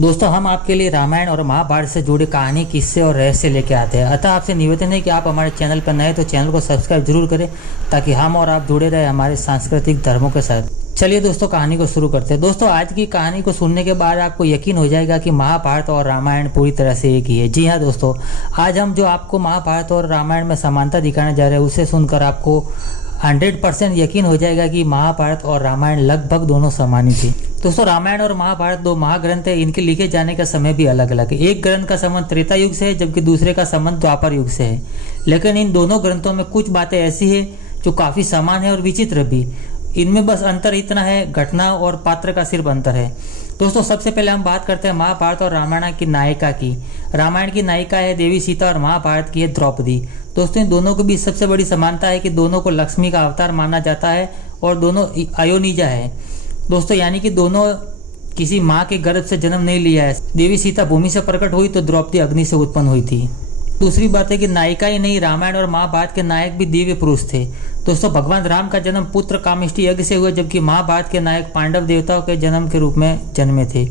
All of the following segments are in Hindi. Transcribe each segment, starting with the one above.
दोस्तों हम आपके लिए रामायण और महाभारत से जुड़े कहानी, किस्से और रहस्य लेके आते हैं। अतः आपसे निवेदन है कि आप हमारे चैनल पर नए तो चैनल को सब्सक्राइब जरूर करें ताकि हम और आप जुड़े रहे हमारे सांस्कृतिक धर्मों के साथ। चलिए दोस्तों कहानी को शुरू करते हैं। दोस्तों आज की कहानी को सुनने के बाद आपको यकीन हो जाएगा कि महाभारत और रामायण पूरी तरह से एक ही है। जी हाँ दोस्तों, आज हम जो आपको महाभारत और रामायण में समानता दिखाने जा रहे हैं उसे सुनकर आपको 100% यकीन हो जाएगा कि महाभारत और रामायण लगभग दोनों समान ही थे। दोस्तों रामायण और महाभारत दो महाग्रंथ है, इनके लिखे जाने का समय भी अलग अलग है। एक ग्रंथ का संबंध त्रेता युग से है जबकि दूसरे का संबंध द्वापर युग से है। लेकिन इन दोनों ग्रंथों में कुछ बातें ऐसी है जो काफी समान है और विचित्र भी। इनमें बस अंतर इतना है, घटना और पात्र का सिर्फ अंतर है। दोस्तों सबसे पहले हम बात करते हैं महाभारत और रामायण की नायिका की। रामायण की नायिका है देवी सीता और महाभारत की है द्रौपदी। दोस्तों इन दोनों के बीच सबसे बड़ी समानता है कि दोनों को लक्ष्मी का अवतार माना जाता है और दोनों अयोनिजा है। दोस्तों यानी कि दोनों किसी माँ के गर्भ से जन्म नहीं लिया है। देवी सीता भूमि से प्रकट हुई तो द्रौपदी अग्नि से उत्पन्न हुई थी। दूसरी बात है कि नायिका ही नहीं, रामायण और महाभारत के नायक भी दिव्य पुरुष थे। दोस्तों भगवान राम का जन्म पुत्र कामिष्ठी यज्ञ से हुआ जबकि महाभारत के नायक पांडव देवताओं के जन्म के रूप में जन्मे थे।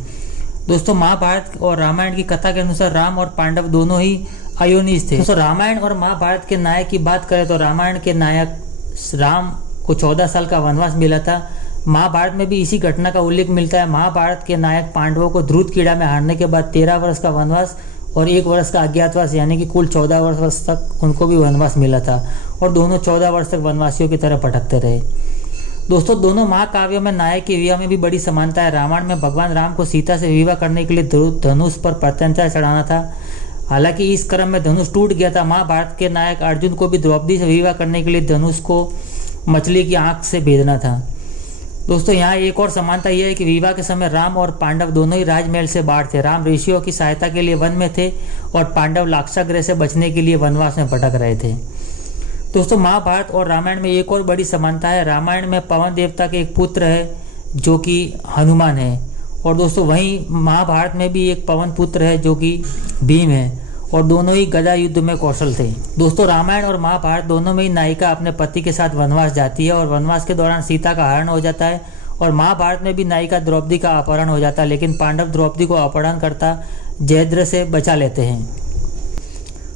दोस्तों महाभारत और रामायण की कथा के अनुसार राम और पांडव दोनों ही अयोनिज थे। दोस्तों रामायण और महाभारत के नायक की बात करें तो रामायण के नायक राम को 14 साल का वनवास मिला था। महाभारत में भी इसी घटना का उल्लेख मिलता है। महाभारत के नायक पांडवों को ध्रुत कीड़ा में हारने के बाद 13 वर्ष का वनवास और 1 वर्ष का अज्ञातवास यानी कि कुल 14 वर्ष तक उनको भी वनवास मिला था और दोनों 14 वर्ष तक वनवासियों की तरह भटकते रहे। दोस्तों दोनों महाकाव्यों में नायक के विवाह में भी बड़ी समानता है। रामायण में भगवान राम को सीता से विवाह करने के लिए धनुष पर प्रत्यंचा चढ़ाना था, हालांकि इस क्रम में धनुष टूट गया था। महाभारत के नायक अर्जुन को भी द्रौपदी से विवाह करने के लिए धनुष को मछली की आंख से भेदना था। दोस्तों यहाँ एक और समानता यह है कि विवाह के समय राम और पांडव दोनों ही राजमहल से बाहर थे। राम ऋषियों की सहायता के लिए वन में थे और पांडव लाक्षागृह से बचने के लिए वनवास में भटक रहे थे। दोस्तों महाभारत और रामायण में एक और बड़ी समानता है। रामायण में पवन देवता के एक पुत्र है जो कि हनुमान है और दोस्तों वहीं महाभारत में भी एक पवन पुत्र है जो कि भीम है और दोनों ही गदा युद्ध में कौशल थे। दोस्तों रामायण और महाभारत दोनों में ही नायिका अपने पति के साथ वनवास जाती है और वनवास के दौरान सीता का हरण हो जाता है और महाभारत में भी नायिका द्रौपदी का अपहरण हो जाता है, लेकिन पांडव द्रौपदी को अपहरणकर्ता जयद्रथ से बचा लेते हैं।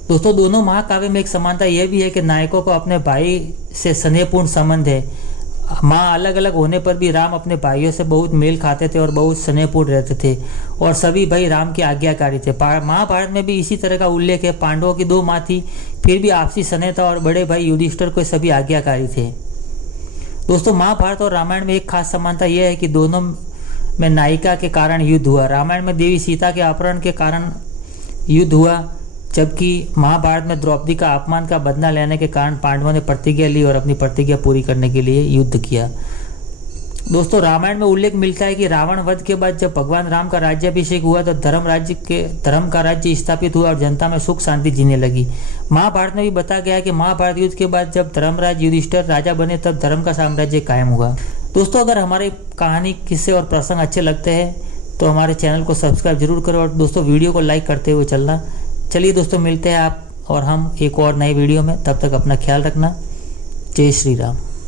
दोस्तों दोनों महाकाव्य में एक समानता यह भी है कि नायकों को अपने भाई से स्नेहपूर्ण संबंध है। माँ अलग अलग होने पर भी राम अपने भाइयों से बहुत मेल खाते थे और बहुत स्नेहपूर्ण रहते थे और सभी भाई राम के आज्ञाकारी थे। महाभारत में भी इसी तरह का उल्लेख है। पांडवों की 2 माँ थी, फिर भी आपसी स्नेह था और बड़े भाई युधिष्ठिर को सभी आज्ञाकारी थे। दोस्तों महाभारत और रामायण में एक खास समानता यह है कि दोनों में नायिका के कारण युद्ध हुआ। रामायण में देवी सीता के अपहरण के कारण युद्ध हुआ जबकि महाभारत में द्रौपदी का अपमान का बदला लेने के कारण पांडवों ने प्रतिज्ञा ली और अपनी प्रतिज्ञा पूरी करने के लिए युद्ध किया। दोस्तों रामायण में उल्लेख मिलता है कि रावण वध के बाद जब भगवान राम का राज्याभिषेक हुआ तो धर्म का राज्य स्थापित हुआ और जनता में सुख शांति जीने लगी। महाभारत में भी बताया गया है कि महाभारत युद्ध के बाद जब धर्मराज युधिष्ठिर राजा बने तब धर्म का साम्राज्य कायम हुआ। दोस्तों अगर हमारी कहानी, किस्से और प्रसंग अच्छे लगते हैं तो हमारे चैनल को सब्सक्राइब जरूर करो और दोस्तों वीडियो को लाइक करते हुए चलना। चलिए दोस्तों मिलते हैं आप और हम एक और नए वीडियो में, तब तक अपना ख्याल रखना। जय श्री राम।